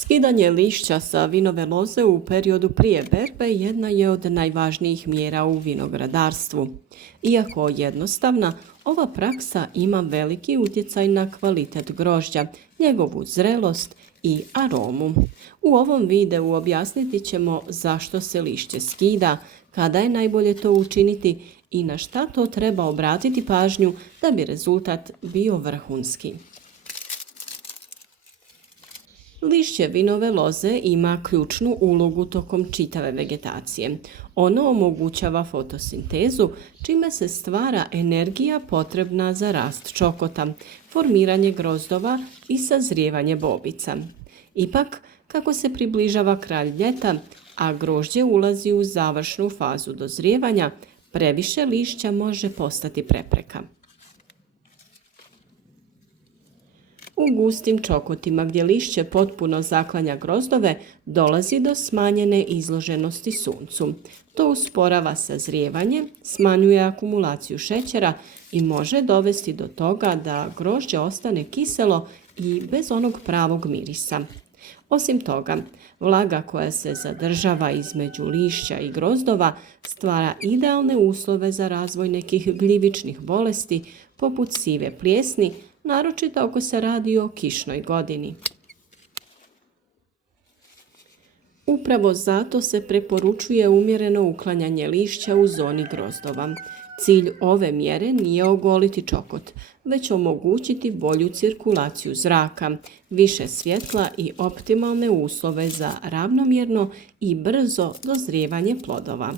Skidanje lišća sa vinove loze u periodu prije berbe jedna je od najvažnijih mjera u vinogradarstvu. Iako jednostavna, ova praksa ima veliki utjecaj na kvalitet grožđa, njegovu zrelost i aromu. U ovom videu objasniti ćemo zašto se lišće skida, kada je najbolje to učiniti i na šta to treba obratiti pažnju da bi rezultat bio vrhunski. Lišće vinove loze ima ključnu ulogu tokom čitave vegetacije. Ono omogućava fotosintezu, čime se stvara energija potrebna za rast čokota, formiranje grozdova i sazrijevanje bobica. Ipak, kako se približava kraj ljeta, a grožđe ulazi u završnu fazu dozrijevanja, previše lišća može postati prepreka. U gustim čokotima gdje lišće potpuno zaklanja grozdove, dolazi do smanjene izloženosti suncu. To usporava sazrijevanje, smanjuje akumulaciju šećera i može dovesti do toga da grožđe ostane kiselo i bez onog pravog mirisa. Osim toga, vlaga koja se zadržava između lišća i grozdova stvara idealne uslove za razvoj nekih gljivičnih bolesti poput sive plijesni, naročito ako se radi o kišnoj godini. Upravo zato se preporučuje umjereno uklanjanje lišća u zoni grozdova. Cilj ove mjere nije ogoliti čokot, već omogućiti bolju cirkulaciju zraka, više svjetla i optimalne uslove za ravnomjerno i brzo dozrijevanje plodova.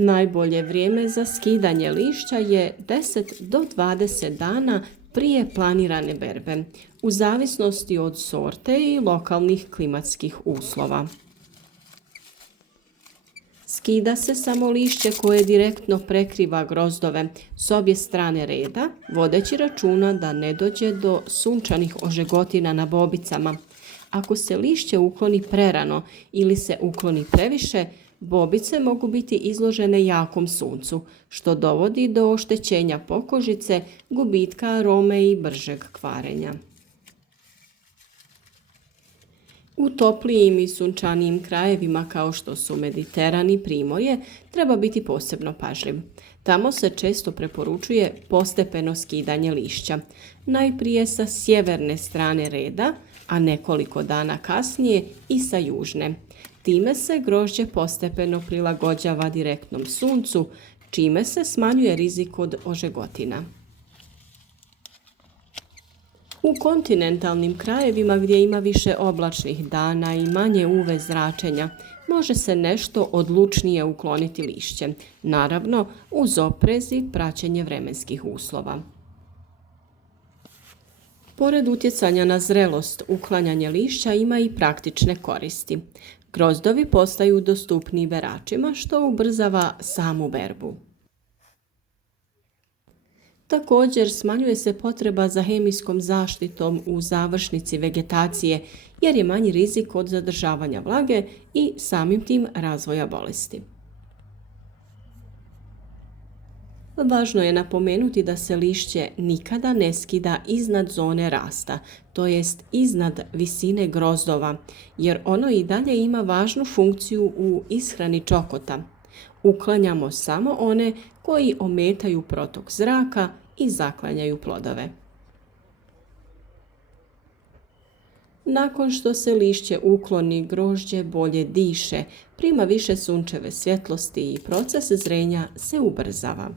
Najbolje vrijeme za skidanje lišća je 10 do 20 dana prije planirane berbe, u zavisnosti od sorte i lokalnih klimatskih uslova. Skida se samo lišće koje direktno prekriva grozdove s obje strane reda, vodeći računa da ne dođe do sunčanih ožegotina na bobicama. Ako se lišće ukloni prerano ili se ukloni previše, bobice mogu biti izložene jakom suncu, što dovodi do oštećenja pokožice, gubitka arome i bržeg kvarenja. U toplijim i sunčanijim krajevima kao što su Mediteran i Primorje treba biti posebno pažljiv. Tamo se često preporučuje postepeno skidanje lišća, najprije sa sjeverne strane reda, a nekoliko dana kasnije i sa južne. Time se grožđe postepeno prilagođava direktnom suncu, čime se smanjuje rizik od ožegotina. U kontinentalnim krajevima gdje ima više oblačnih dana i manje UV zračenja, može se nešto odlučnije ukloniti lišće, naravno uz oprez i praćenje vremenskih uslova. Pored utjecanja na zrelost, uklanjanje lišća ima i praktične koristi. Grozdovi postaju dostupniji beračima, što ubrzava samu berbu. Također smanjuje se potreba za hemijskom zaštitom u završnici vegetacije, jer je manji rizik od zadržavanja vlage i samim tim razvoja bolesti. Važno je napomenuti da se lišće nikada ne skida iznad zone rasta, to jest iznad visine grozdova, jer ono i dalje ima važnu funkciju u ishrani čokota. Uklanjamo samo one koji ometaju protok zraka i zaklanjaju plodove. Nakon što se lišće ukloni, grožđe bolje diše, prima više sunčeve svjetlosti i proces zrenja se ubrzava.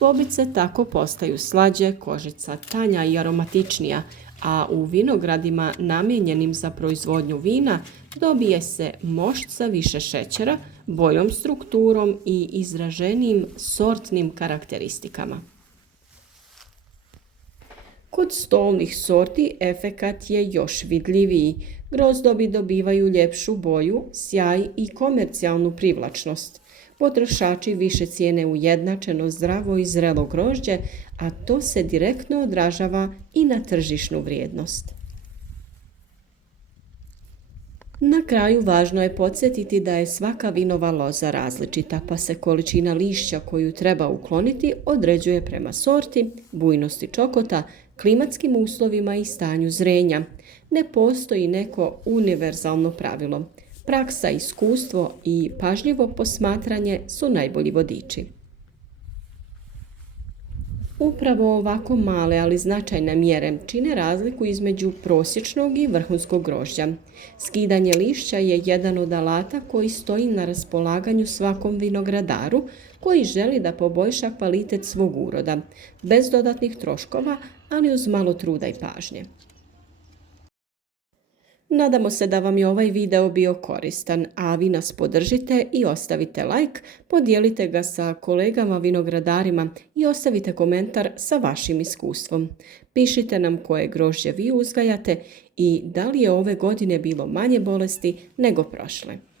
Bobice tako postaju slađe, kožica tanja i aromatičnija, a u vinogradima namijenjenim za proizvodnju vina dobije se mošt sa više šećera, boljom strukturom i izraženijim sortnim karakteristikama. Kod stolnih sorti efekat je još vidljiviji. Grozdovi dobivaju ljepšu boju, sjaj i komercijalnu privlačnost. Potrošači više cijene ujednačeno zdravo i zrelo grožđe, a to se direktno odražava i na tržišnu vrijednost. Na kraju važno je podsjetiti da je svaka vinova loza različita, pa se količina lišća koju treba ukloniti određuje prema sorti, bujnosti čokota klimatskim uslovima i stanju zrenja. Ne postoji neko univerzalno pravilo. Praksa, iskustvo i pažljivo posmatranje su najbolji vodiči. Upravo ovako male, ali značajne mjere čine razliku između prosječnog i vrhunskog grožđa. Skidanje lišća je jedan od alata koji stoji na raspolaganju svakom vinogradaru koji želi da poboljša kvalitet svog uroda, bez dodatnih troškova, ali uz malo truda i pažnje. Nadamo se da vam je ovaj video bio koristan, a vi nas podržite i ostavite like, podijelite ga sa kolegama vinogradarima i ostavite komentar sa vašim iskustvom. Pišite nam koje grožđe vi uzgajate i da li je ove godine bilo manje bolesti nego prošle.